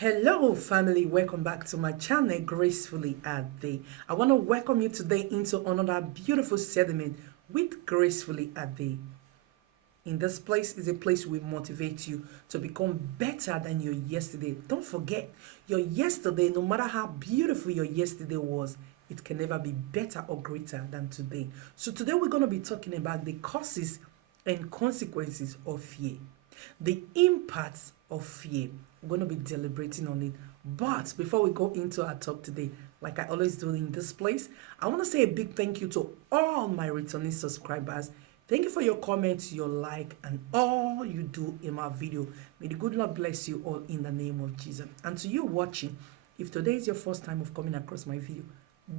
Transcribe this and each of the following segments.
Hello family, welcome back to my channel Gracefully at Day. I want to welcome you today into another beautiful segment with Gracefully at Day. In this place is a place we motivate you to become better than your yesterday. Don't forget, your yesterday, no matter how beautiful your yesterday was, it can never be better or greater than today. So today we're going to be talking about the causes and consequences of fear, the impacts of fear. We're going to be deliberating on it. But before we go into our talk today, like I always do in this place, I want to say a big thank you to all my returning subscribers. Thank you for your comments, your like, and all you do in my video. May the good Lord bless you all in the name of Jesus. And to you watching, if today is your first time of coming across my video,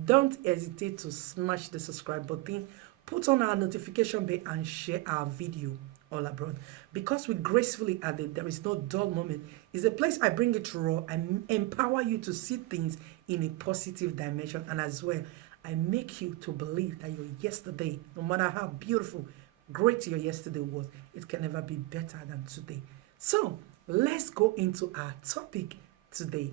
don't hesitate to smash the subscribe button, put on our notification bell, and share our video all abroad. Because we gracefully added, there is no dull moment. It's a place I bring it raw and empower you to see things in a positive dimension. And as well, I make you to believe that your yesterday, no matter how beautiful, great your yesterday was, it can never be better than today. So let's go into our topic today.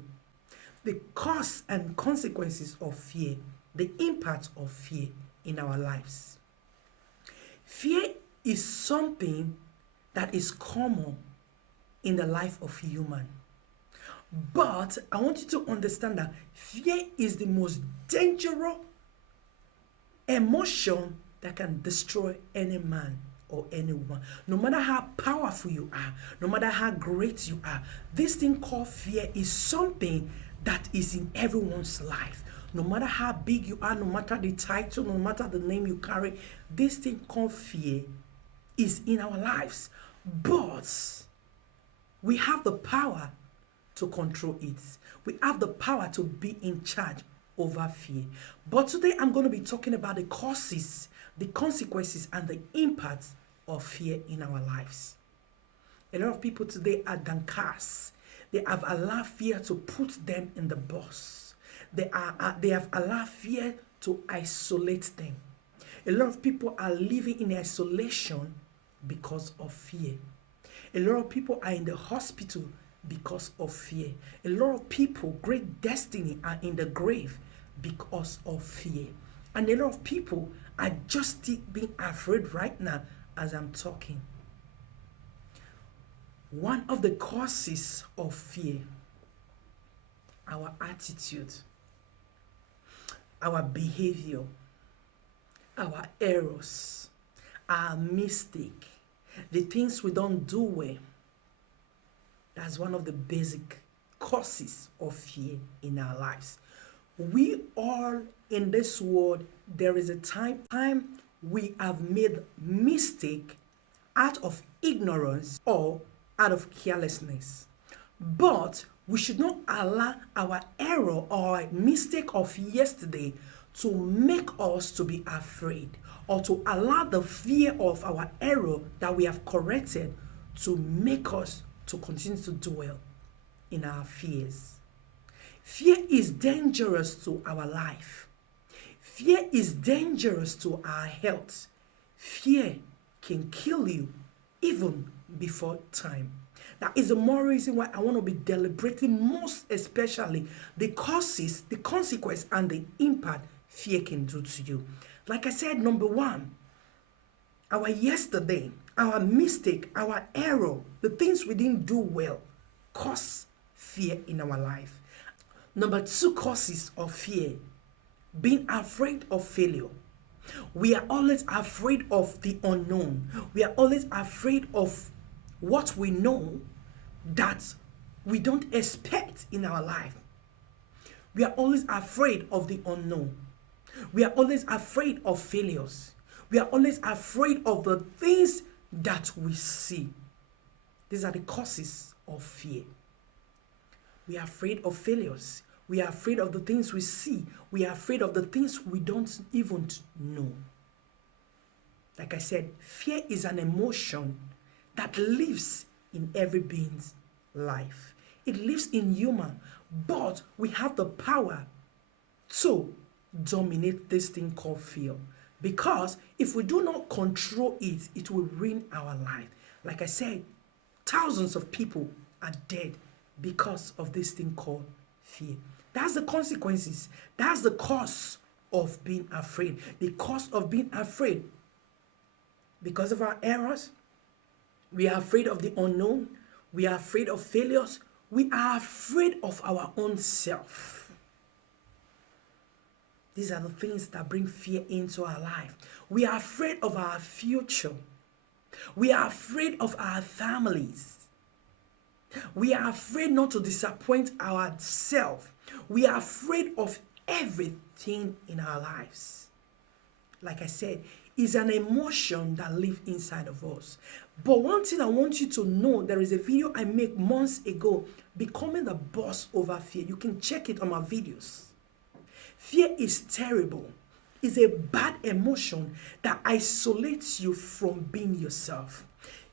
The cause and consequences of fear, the impact of fear in our lives. Fear is something that is common in the life of human. But I want you to understand that fear is the most dangerous emotion that can destroy any man or any woman. No matter how powerful you are, no matter how great you are, this thing called fear is something that is in everyone's life. No matter how big you are, no matter the title, no matter the name you carry, this thing called fear is in our lives. But we have the power to control it. We have the power to be in charge over fear. But today I'm going to be talking about the causes, the consequences, and the impacts of fear in our lives. A lot of people today are downcast. They have allowed fear to put them in the box. They have allowed fear to isolate them. A lot of people are living in isolation because of fear. A lot of people are in the hospital because of fear. A lot of people, great destiny, are in the grave because of fear. And a lot of people are just being afraid right now as I'm talking. One of the causes of fear, our attitude, our behavior, our errors, our mistake, the things we don't do well. That's one of the basic causes of fear in our lives. We all in this world, there is a time we have made mistake out of ignorance or out of carelessness. But we should not allow our error or mistake of yesterday to make us to be afraid, or to allow the fear of our error that we have corrected to make us to continue to dwell in our fears. Fear is dangerous to our life. Fear is dangerous to our health. Fear can kill you even before time. That is the more reason why I want to be deliberating most especially the causes, the consequence, and the impact fear can do to you. Like I said, number one, our yesterday, our mistake, our error, the things we didn't do well, cause fear in our life. Number two causes of fear, being afraid of failure. We are always afraid of the unknown. We are always afraid of what we know that we don't expect in our life. We are always afraid of the unknown. We are always afraid of failures. We are always afraid of the things that we see. These are the causes of fear. We are afraid of failures. We are afraid of the things we see. We are afraid of the things we don't even know. Like I said, fear is an emotion that lives in every being's life. It lives in human, but we have the power to dominate this thing called fear. Because if we do not control it, it will ruin our life. Like I said, thousands of people are dead because of this thing called fear. That's the consequences. That's the cause of being afraid. The cause of being afraid. Because of our errors, we are afraid of the unknown. We are afraid of failures. We are afraid of our own self. These are the things that bring fear into our life. We are afraid of our future. We are afraid of our families. We are afraid not to disappoint ourselves. We are afraid of everything in our lives. Like I said, it's an emotion that lives inside of us. But one thing I want you to know, there is a video I made months ago, Becoming the Boss Over Fear. You can check it on my videos. Fear is terrible. It's a bad emotion that isolates you from being yourself.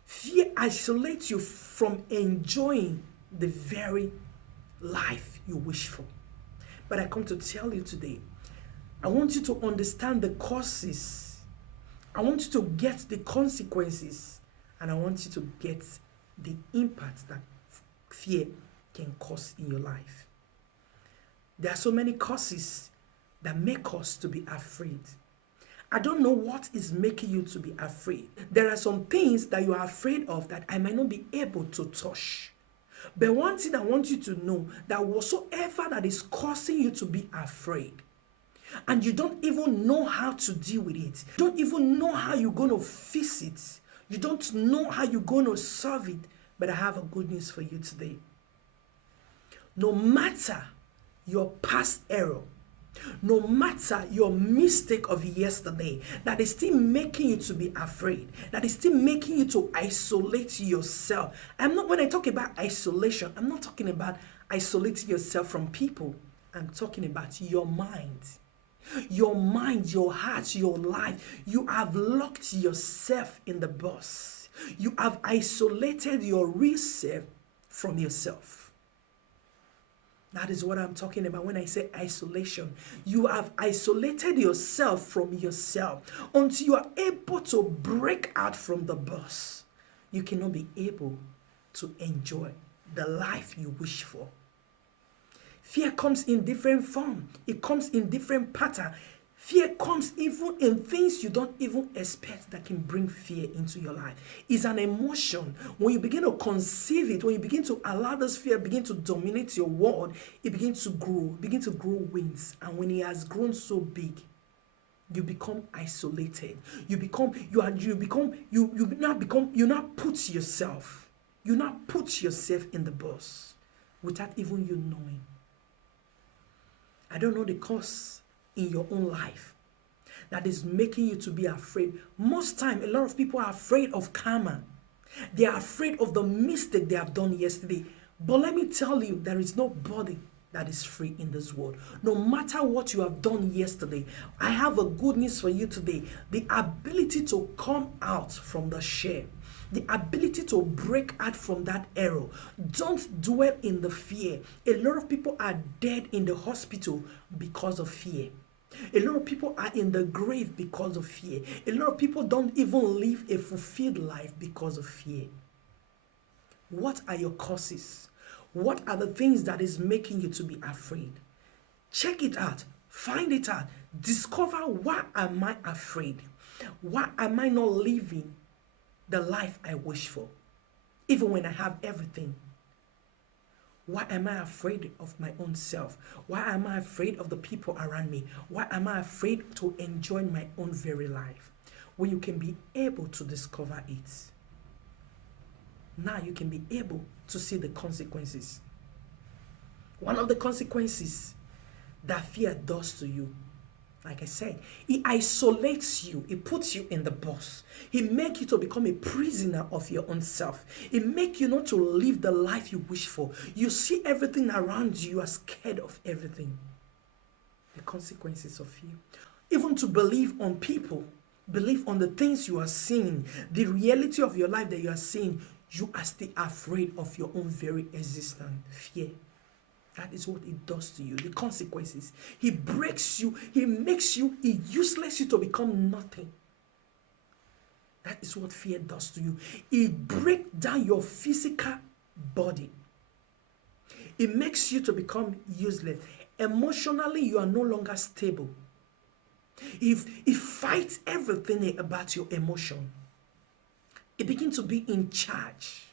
Fear isolates you from enjoying the very life you wish for. But I come to tell you today, I want you to understand the causes. I want you to get the consequences. And I want you to get the impact that fear can cause in your life. There are so many causes that make us to be afraid. I don't know what is making you to be afraid. There are some things that you are afraid of that I might not be able to touch. But one thing I want you to know, that whatsoever that is causing you to be afraid, and you don't even know how to deal with it, you don't even know how you're going to fix it, you don't know how you're going to solve it, but I have a good news for you today. No matter your past error, no matter your mistake of yesterday, that is still making you to be afraid, that is still making you to isolate yourself. When I talk about isolation, I'm not talking about isolating yourself from people. I'm talking about your mind. Your mind, your heart, your life. You have locked yourself in the box. You have isolated your real self from yourself. That is what I'm talking about when I say isolation. You have isolated yourself from yourself. Until you are able to break out from the box, you cannot be able to enjoy the life you wish for. Fear comes in different form. It comes in different pattern. Fear comes even in things you don't even expect that can bring fear into your life. It's an emotion. When you begin to conceive it, when you begin to allow this fear begin to dominate your world, it begins to grow wings. And when it has grown so big, you become isolated. You now put yourself in the box without even you knowing. I don't know the cause in your own life that is making you to be afraid. Most time, a lot of people are afraid of karma. They are afraid of the mistake they have done yesterday. But let me tell you, there is nobody that is free in this world. No matter what you have done yesterday, I have a good news for you today. The ability to come out from the shell, the ability to break out from that error. Don't dwell in the fear. A lot of people are dead in the hospital because of fear. A lot of people are in the grave because of fear. A lot of people don't even live a fulfilled life because of fear. What are your causes? What are the things that is making you to be afraid? Check it out. Find it out. Discover, why am I afraid? Why am I not living the life I wish for, even when I have everything? Why am I afraid of my own self? Why am I afraid of the people around me? Why am I afraid to enjoy my own very life? When you can be able to discover it, now you can be able to see the consequences. One of the consequences that fear does to you, like I said, it isolates you. It puts you in the box. It makes you to become a prisoner of your own self. It makes you not to live the life you wish for. You see everything around you. You are scared of everything. The consequences of fear. Even to believe on people, believe on the things you are seeing, the reality of your life that you are seeing, you are still afraid of your own very existence. Fear. That is what it does to you. The consequences. He breaks you. He makes you. He useless you to become nothing. That is what fear does to you. It breaks down your physical body. It makes you to become useless. Emotionally, you are no longer stable. It fights everything about your emotion. It begins to be in charge.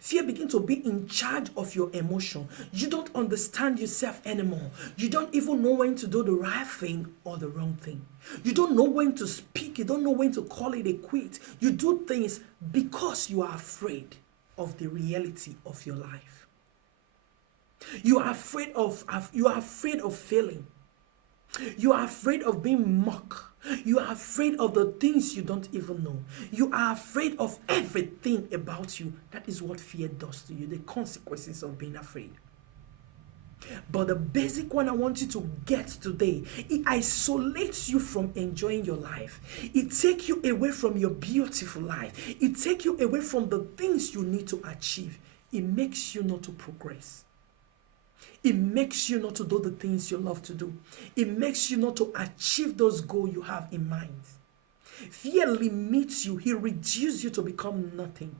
Fear begins to be in charge of your emotion. You don't understand yourself anymore. You don't even know when to do the right thing or the wrong thing. You don't know when to speak. You don't know when to call it a quit. You do things because you are afraid of the reality of your life. You are afraid of failing. You are afraid of being mocked. You are afraid of the things you don't even know. You are afraid of everything about you. That is what fear does to you, the consequences of being afraid. But the basic one I want you to get today, it isolates you from enjoying your life. It takes you away from your beautiful life. It takes you away from the things you need to achieve. It makes you not to progress. It makes you not to do the things you love to do. It makes you not to achieve those goals you have in mind. Fear limits you. He reduces you to become nothing.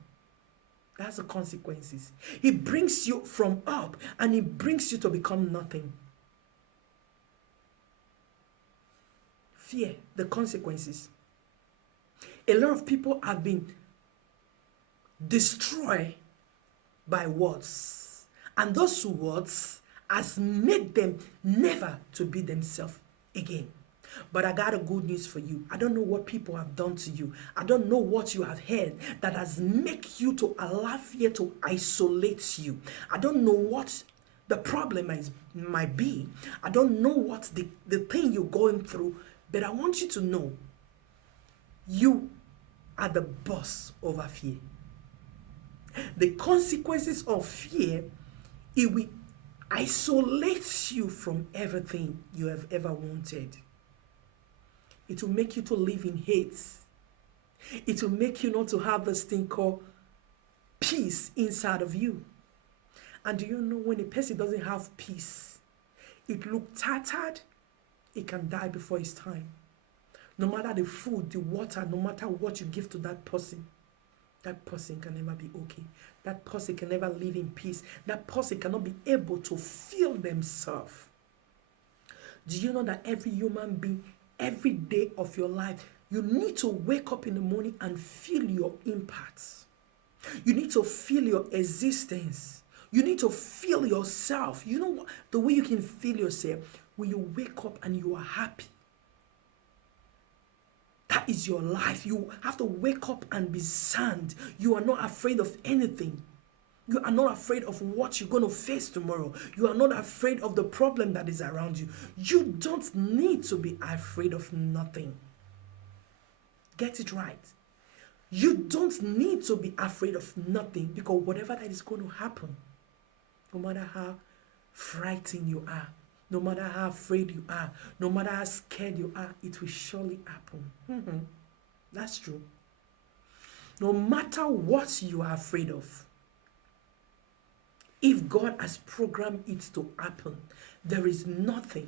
That's the consequences. He brings you from up and he brings you to become nothing. Fear, the consequences. A lot of people have been destroyed by words. And those words has made them never to be themselves again. But I got a good news for you. I don't know what people have done to you. I don't know what you have heard that has made you to allow fear to isolate you. I don't know what the problem might be. I don't know what the thing you're going through. But I want you to know you are the boss over fear. The consequences of fear, it will isolate you from everything you have ever wanted. It will make you to live in hate. It will make you not to have this thing called peace inside of you. And do you know when a person doesn't have peace, it looks tattered, it can die before its time. No matter the food, the water, no matter what you give to that person can never be okay. That person can never live in peace. That person cannot be able to feel themselves. Do you know that every human being, every day of your life, you need to wake up in the morning and feel your impact. You need to feel your existence. You need to feel yourself. You know what? The way you can feel yourself when you wake up and you are happy. That is your life. You have to wake up and be sound. You are not afraid of anything. You are not afraid of what you're going to face tomorrow. You are not afraid of the problem that is around you. You don't need to be afraid of nothing. Get it right. You don't need to be afraid of nothing, because whatever that is going to happen, no matter how frightened you are, no matter how afraid you are, no matter how scared you are, it will surely happen. That's true. No matter what you are afraid of, if God has programmed it to happen, there is nothing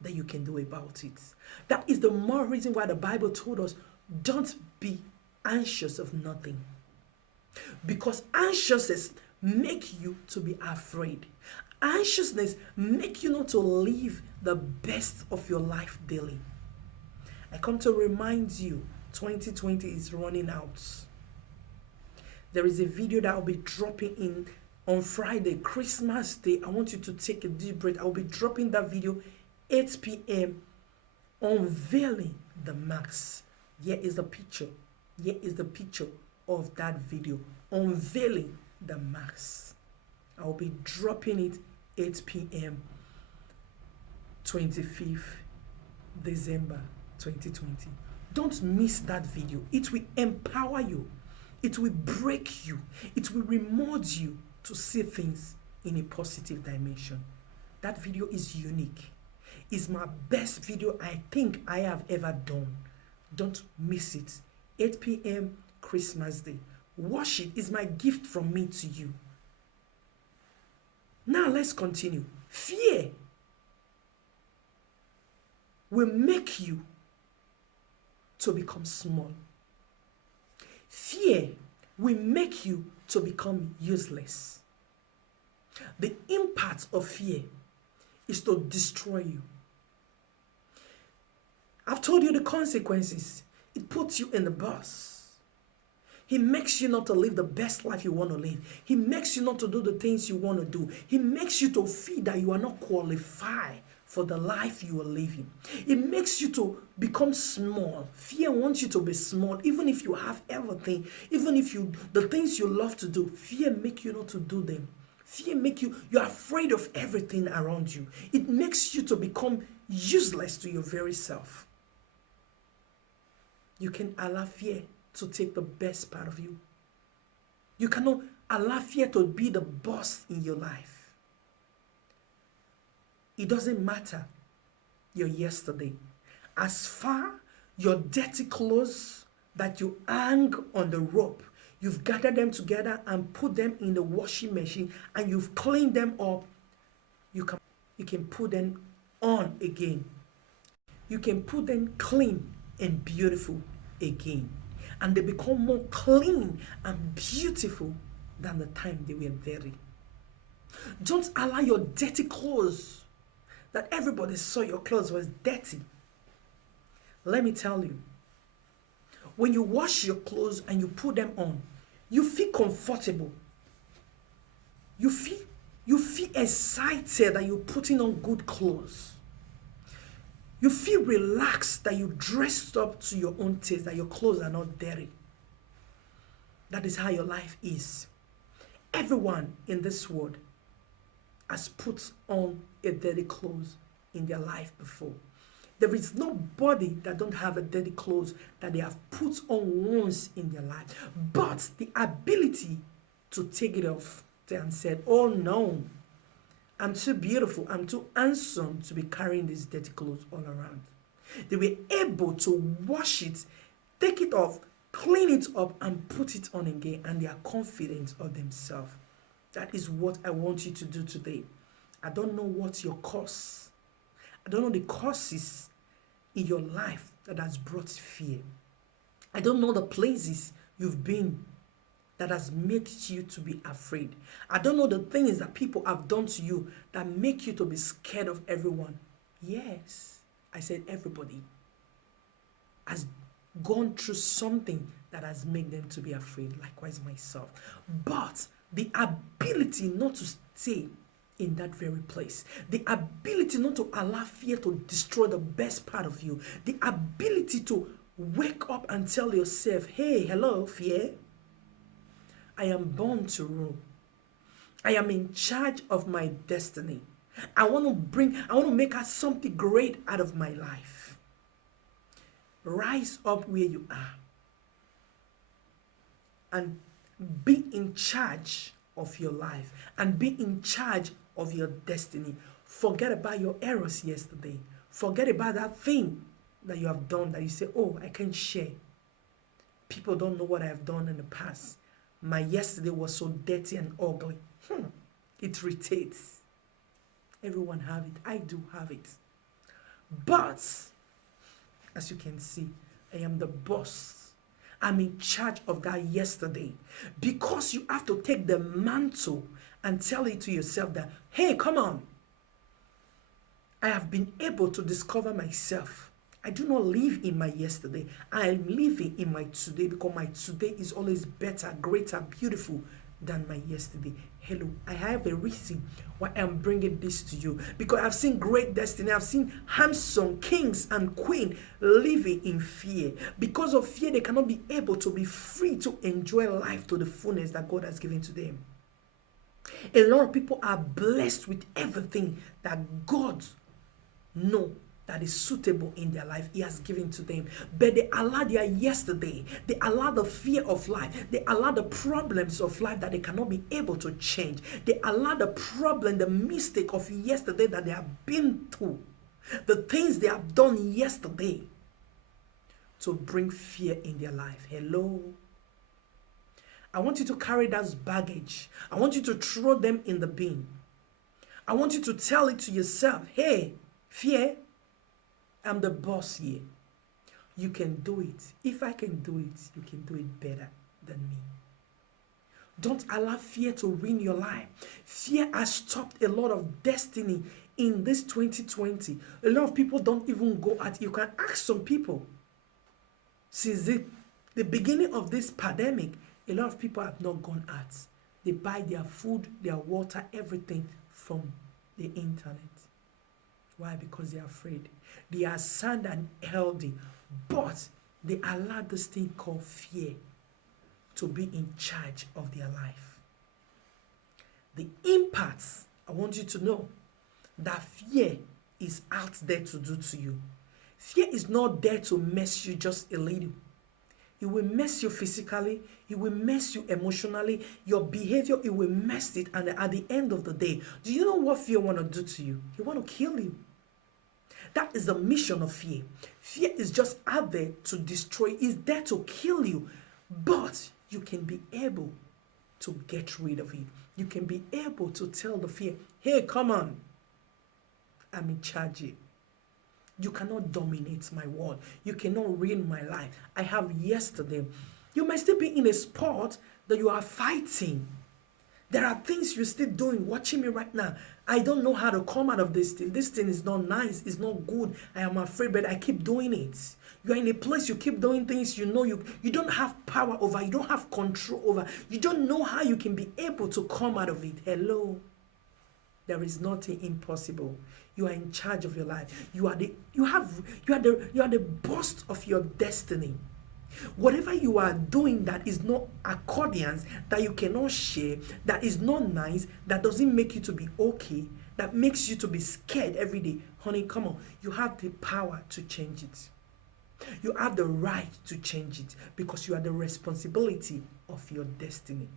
that you can do about it. That is the more reason why the Bible told us, don't be anxious of nothing. Because anxiousness make you to be afraid. Anxiousness make you not to live the best of your life daily. I come to remind you, 2020 is running out. There is a video that I'll be dropping in on Friday, Christmas Day. I want you to take a deep breath. I'll be dropping that video 8 p.m. unveiling the marks. Here is the picture. Here is the picture of that video. Unveiling the marks. I'll be dropping it 8 p.m. 25th December 2020. Don't miss that video. It will empower you. It will break you. It will remold you to see things in a positive dimension. That video is unique. It's my best video I think I have ever done. Don't miss it. 8 p.m. Christmas Day. Watch it. It's my gift from me to you. Now let's continue. Fear will make you to become small. Fear will make you to become useless. The impact of fear is to destroy you. I've told you the consequences. It puts you in the bus. He makes you not to live the best life you want to live. He makes you not to do the things you want to do. He makes you to feel that you are not qualified for the life you are living. It makes you to become small. Fear wants you to be small, even if you have everything, even if the things you love to do, fear makes you not to do them. Fear makes you're afraid of everything around you. It makes you to become useless to your very self. You can allow fear to take the best part of you. You cannot allow fear to be the boss in your life. It doesn't matter your yesterday. As far your dirty clothes that you hang on the rope, you've gathered them together and put them in the washing machine and you've cleaned them up, you can put them on again. You can put them clean and beautiful again. And they become more clean and beautiful than the time they were dirty. Don't allow your dirty clothes, that everybody saw your clothes was dirty. Let me tell you, when you wash your clothes and you put them on, you feel comfortable. You feel excited that you're putting on good clothes. You feel relaxed that you dressed up to your own taste, that your clothes are not dirty. That is how your life is. Everyone in this world has put on a dirty clothes in their life before. There is nobody that don't have a dirty clothes that they have put on once in their life. But the ability to take it off and said, oh no, I'm too beautiful, I'm too handsome to be carrying these dirty clothes all around. They were able to wash it, take it off, clean it up, and put it on again, and they are confident of themselves. That is what I want you to do today. I don't know what your cause. I don't know the causes in your life that has brought fear. I don't know the places you've been that has made you to be afraid. I don't know the things that people have done to you that make you to be scared of everyone. Yes, I said everybody has gone through something that has made them to be afraid, likewise myself. But the ability not to stay in that very place, the ability not to allow fear to destroy the best part of you, the ability to wake up and tell yourself, hey, hello, fear. I am born to rule. I am in charge of my destiny. I want to make something great out of my life. Rise up where you are and be in charge of your life and be in charge of your destiny. Forget about your errors yesterday. Forget about that thing that you have done that you say, oh, I can't share. People don't know what I have done in the past. My yesterday was so dirty and ugly. It irritates. Everyone have it. I do have it. But, as you can see, I am the boss. I'm in charge of that yesterday. Because you have to take the mantle and tell it to yourself that, hey, come on. I have been able to discover myself. I do not live in my yesterday. I am living in my today because my today is always better, greater, beautiful than my yesterday. Hello, I have a reason why I'm bringing this to you because I've seen great destiny. I've seen handsome kings and queens living in fear. Because of fear, they cannot be able to be free to enjoy life to the fullness that God has given to them. A lot of people are blessed with everything that God knows that is suitable in their life, He has given to them. But they allow their yesterday, they allow the fear of life, they allow the problems of life that they cannot be able to change. They allow the problem, the mistake of yesterday that they have been through, the things they have done yesterday to bring fear in their life. Hello? I want you to carry that baggage. I want you to throw them in the bin. I want you to tell it to yourself, hey, fear, I'm the boss here. You can do it. If I can do it, you can do it better than me. Don't allow fear to ruin your life. Fear has stopped a lot of destiny in this 2020. A lot of people don't even go out. You can ask some people. Since the beginning of this pandemic, a lot of people have not gone out. They buy their food, their water, everything from the internet. Why? Because they are afraid. They are sound and healthy, but they allow this thing called fear to be in charge of their life. The impacts, I want you to know that fear is out there to do to you. Fear is not there to mess you just a little. It will mess you physically, it will mess you emotionally, your behavior, it will mess it, and at the end of the day, do you know what fear want to do to you? It want to kill you. That is the mission of fear. Fear is just out there to destroy, it's there to kill you, but you can be able to get rid of it. You can be able to tell the fear, hey, come on, I'm in charge here. You cannot dominate my world. You cannot ruin my life. I have yesterday. You might still be in a sport that you are fighting. There are things you're still doing, watching me right now. I don't know how to come out of this thing. This thing is not nice. It's not good. I am afraid, but I keep doing it. You are in a place you keep doing things you know you don't have power over. You don't have control over. You don't know how you can be able to come out of it. Hello. There is nothing impossible. You are in charge of your life. You are the boss of your destiny. Whatever you are doing that is not accordance, that you cannot share, that is not nice, that doesn't make you to be okay, that makes you to be scared every day, honey, come on. You have the power to change it. You have the right to change it because you are the responsibility of your destiny.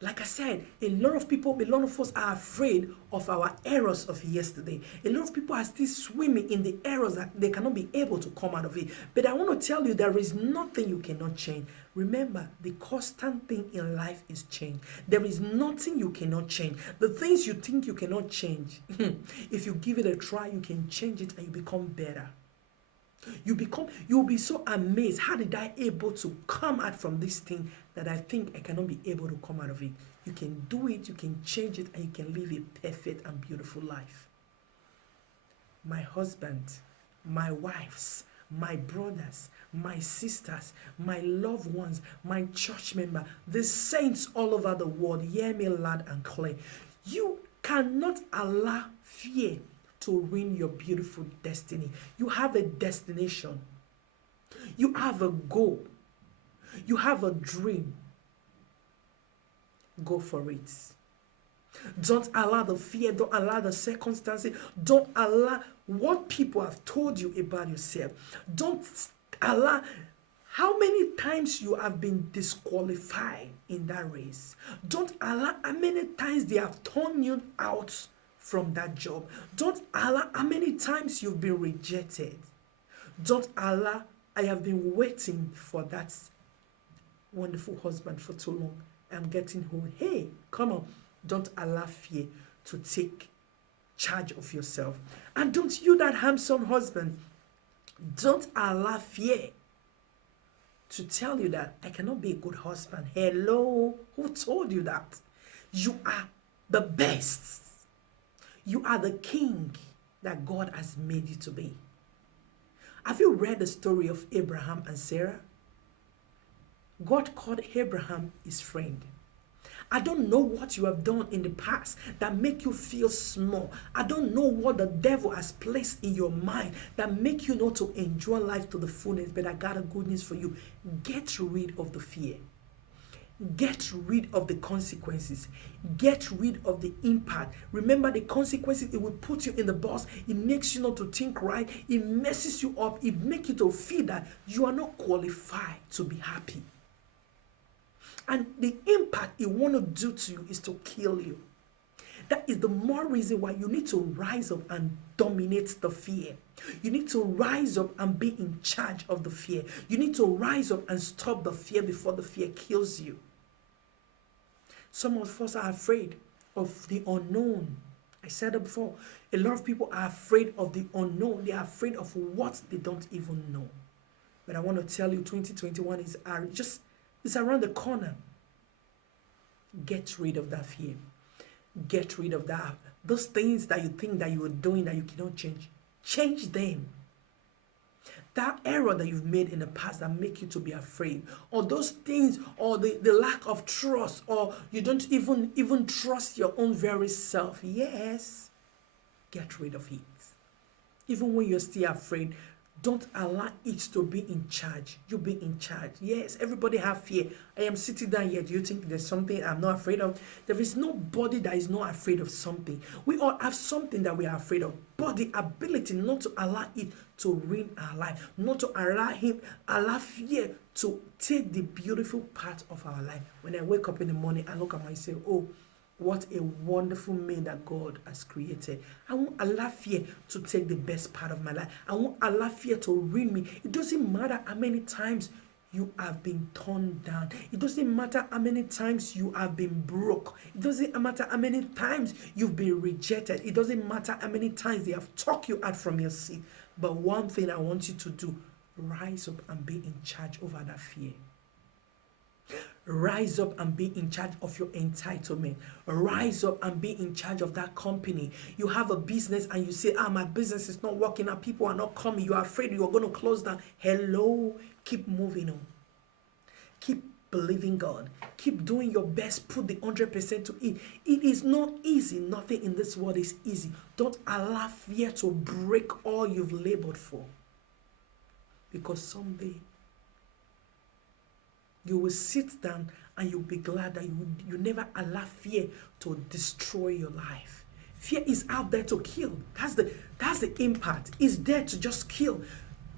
Like I said, a lot of us are afraid of our errors of yesterday. A lot of people are still swimming in the errors that they cannot be able to come out of it. But I want to tell you, there is nothing you cannot change. Remember, the constant thing in life is change. There is nothing you cannot change. The things you think you cannot change, if you give it a try, you can change it and you become better. You'll be so amazed. How did I able to come out from this thing that I think I cannot be able to come out of it? You can do it, you can change it, and you can live a perfect and beautiful life. My husband, my wives, my brothers, my sisters, my loved ones, my church member, the saints all over the world, hear me loud and clear. You cannot allow fear to ruin your beautiful destiny. You have a destination. You have a goal. You have a dream. Go for it. Don't allow the fear, don't allow the circumstances, don't allow what people have told you about yourself. Don't allow how many times you have been disqualified in that race. Don't allow how many times they have torn you out from that job. Don't allow how many times you've been rejected. Don't allow, I have been waiting for that wonderful husband for too long. I'm getting home. Hey, come on. Don't allow fear to take charge of yourself. And don't you, that handsome husband, don't allow fear to tell you that I cannot be a good husband. Hello, who told you that? You are the best. You are the king that God has made you to be. Have you read the story of Abraham and Sarah? God called Abraham his friend. I don't know what you have done in the past that make you feel small. I don't know what the devil has placed in your mind that make you not to enjoy life to the fullness, but I got a good news for you. Get rid of the fear. Get rid of the consequences. Get rid of the impact. Remember the consequences, it will put you in the box. It makes you not to think right. It messes you up. It makes you to feel that you are not qualified to be happy. And the impact it want to do to you is to kill you. That is the more reason why you need to rise up and dominate the fear. You need to rise up and be in charge of the fear. You need to rise up and stop the fear before the fear kills you. Some of us are afraid of the unknown. I said it before. A lot of people are afraid of the unknown. They are afraid of what they don't even know. But I want to tell you, 2021 is it's around the corner. Get rid of that fear. Get rid of that. Those things that you think that you are doing that you cannot change. Change them. That error that you've made in the past that make you to be afraid, or those things, or the lack of trust, or you don't even trust your own very self. Yes, get rid of it. Even when you're still afraid, don't allow it to be in charge. You be in charge. Yes, everybody have fear. I am sitting down here. Do you think there's something I'm not afraid of? There is nobody that is not afraid of something. We all have something that we are afraid of. But the ability not to allow it to ruin our life, not to allow fear to take the beautiful part of our life. When I wake up in the morning, I look at myself, oh, what a wonderful man that God has created. I won't allow fear to take the best part of my life. I won't allow fear to ruin me. It doesn't matter how many times you have been torn down. It doesn't matter how many times you have been broke. It doesn't matter how many times you've been rejected. It doesn't matter how many times they have talked you out from your seat. But one thing I want you to do, rise up and be in charge over that fear. Rise up and be in charge of your entitlement. Rise up and be in charge of that company. You have a business and you say, my business is not working out. People are not coming. You are afraid you are going to close down. Hello. Keep moving on. Keep believing God. Keep doing your best. Put the 100% to it. It is not easy. Nothing in this world is easy. Don't allow fear to break all you've labored for. Because someday, you will sit down and you'll be glad that you never allow fear to destroy your life. Fear is out there to kill. That's the impact. It's there to just kill.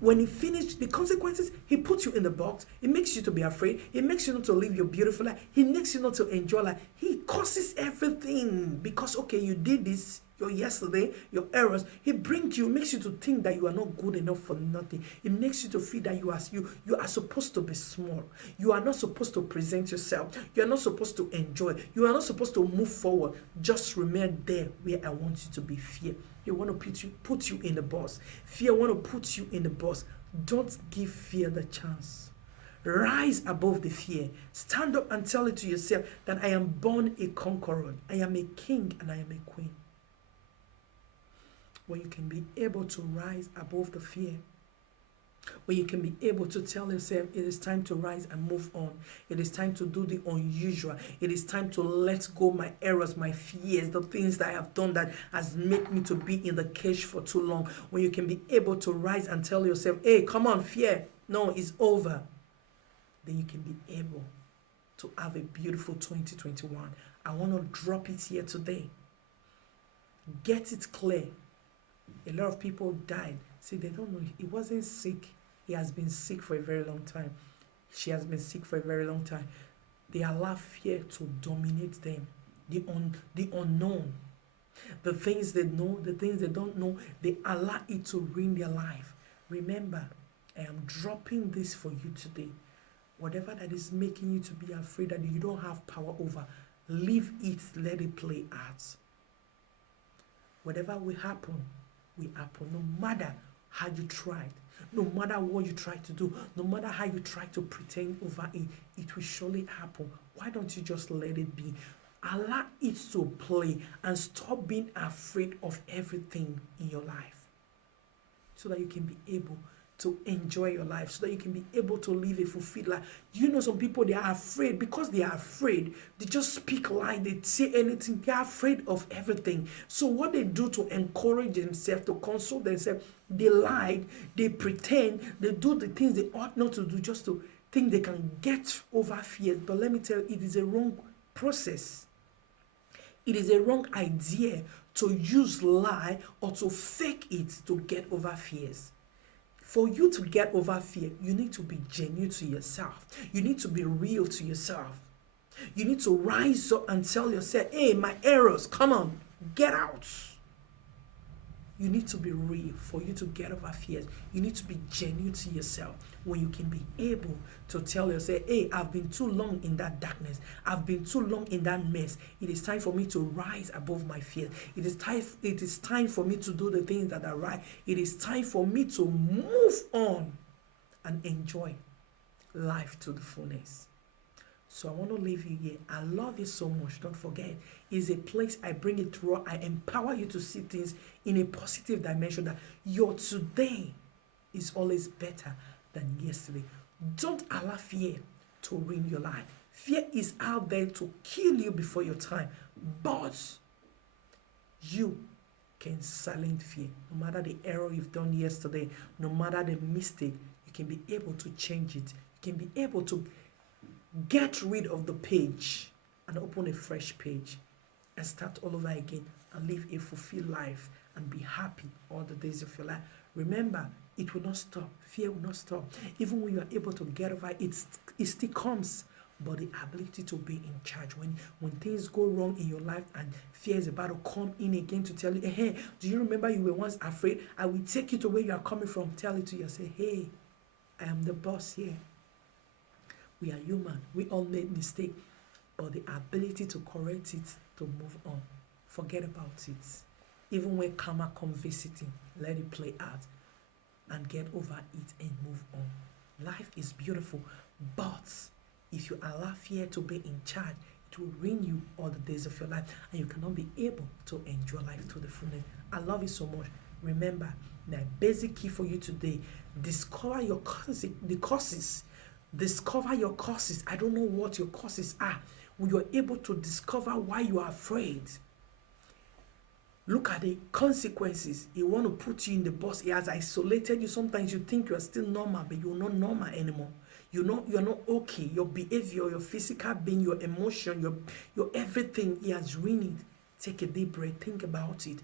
When he finished the consequences, he puts you in the box. It makes you to be afraid. It makes you not to live your beautiful life. He makes you not to enjoy life. He causes everything because, okay, you did this, your yesterday, your errors. He brings you, makes you to think that you are not good enough for nothing. It makes you to feel that you are supposed to be small. You are not supposed to present yourself. You are not supposed to enjoy. You are not supposed to move forward. Just remain there where I want you to be. Fear. They want to put you in the box. Fear want to put you in the box. Don't give fear the chance. Rise above the fear. Stand up and tell it to yourself that I am born a conqueror. I am a king and I am a queen. When you can be able to rise above the fear, when you can be able to tell yourself it is time to rise and move on. It is time to do the unusual. It is time to let go my errors, my fears, the things that I have done that has made me to be in the cage for too long. When you can be able to rise and tell yourself, hey, come on, fear. No, it's over. Then you can be able to have a beautiful 2021. I want to drop it here today. Get it clear. A lot of people died. See, they don't know. He wasn't sick. He has been sick for a very long time. She has been sick for a very long time. They allow fear to dominate them. The unknown. The things they know, the things they don't know, they allow it to ruin their life. Remember, I am dropping this for you today. Whatever that is making you to be afraid that you don't have power over, leave it, let it play out. Whatever will happen, no matter how you tried, no matter what you try to do, no matter how you try to pretend over it, it will surely happen. Why don't you just let it be? Allow it to play and stop being afraid of everything in your life so that you can be able to enjoy your life, so that you can be able to live a fulfilled life. You know, some people, they are afraid. Because they are afraid, they just speak lies, they say anything. They are afraid of everything. So what they do to encourage themselves, to console themselves, they lie, they pretend, they do the things they ought not to do just to think they can get over fear. But let me tell you, it is a wrong process. It is a wrong idea to use lie or to fake it to get over fears. For you to get over fear, you need to be genuine to yourself. You need to be real to yourself. You need to rise up and tell yourself, hey, my errors, come on, get out. You need to be real for you to get over fears. You need to be genuine to yourself when you can be able to tell yourself, hey, I've been too long in that darkness. I've been too long in that mess. It is time for me to rise above my fears. It is time for me to do the things that are right. It is time for me to move on and enjoy life to the fullness. So I want to leave you here. I love you so much. Don't forget, it's a place I bring it through. I empower you to see things in a positive dimension, that your today is always better than yesterday. Don't allow fear to ruin your life. Fear is out there to kill you before your time, but you can silence fear. No matter the error you've done yesterday, no matter the mistake, you can be able to change it. You can be able to get rid of the page and open a fresh page and start all over again and live a fulfilled life and be happy all the days of your life. Remember, it will not stop. Fear will not stop. Even when you are able to get over it, it still comes. But the ability to be in charge, when things go wrong in your life and fear is about to come in again to tell you, hey, do you remember you were once afraid? I will take you to where you are coming from. Tell it to you. Say, hey, I am the boss here. We are human. We all make mistakes. But the ability to correct it, to move on, forget about it. Even when karma comes visiting, let it play out and get over it and move on. Life is beautiful, but if you allow fear to be in charge, it will ruin you all the days of your life, and you cannot be able to enjoy life to the fullness. I love you so much. Remember, the basic key for you today: discover your causes. Discover your causes. I don't know what your causes are. When you're able to discover why you are afraid, look at the consequences. He want to put you in the box. He has isolated you. Sometimes you think you are still normal, but you're not normal anymore. You're not okay. Your behavior, your physical being, your emotion, your everything, he has ruined it. Take a deep breath. Think about it.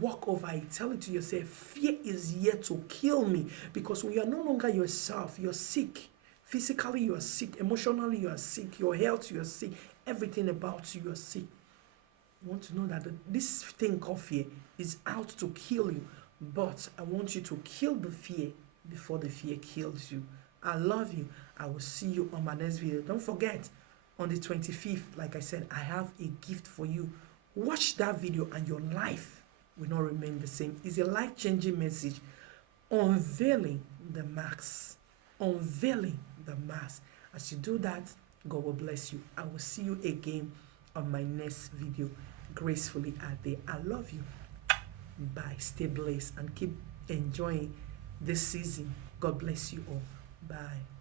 Walk over it. Tell it to yourself. Fear is here to kill me, because when you are no longer yourself, you're sick. Physically, you are sick. Emotionally, you are sick. Your health, you are sick. Everything about you, you are sick. You want to know that this thing called fear is out to kill you, but I want you to kill the fear before the fear kills you. I love you. I will see you on my next video. Don't forget, on the 25th, like I said, I have a gift for you. Watch that video and your life will not remain the same. It's a life-changing message. Unveiling the mask. Unveiling the mask. As you do that, God will bless you. I will see you again on my next video. Gracefully Ade. I love you. Bye. Stay blessed and keep enjoying this season. God bless you all. Bye.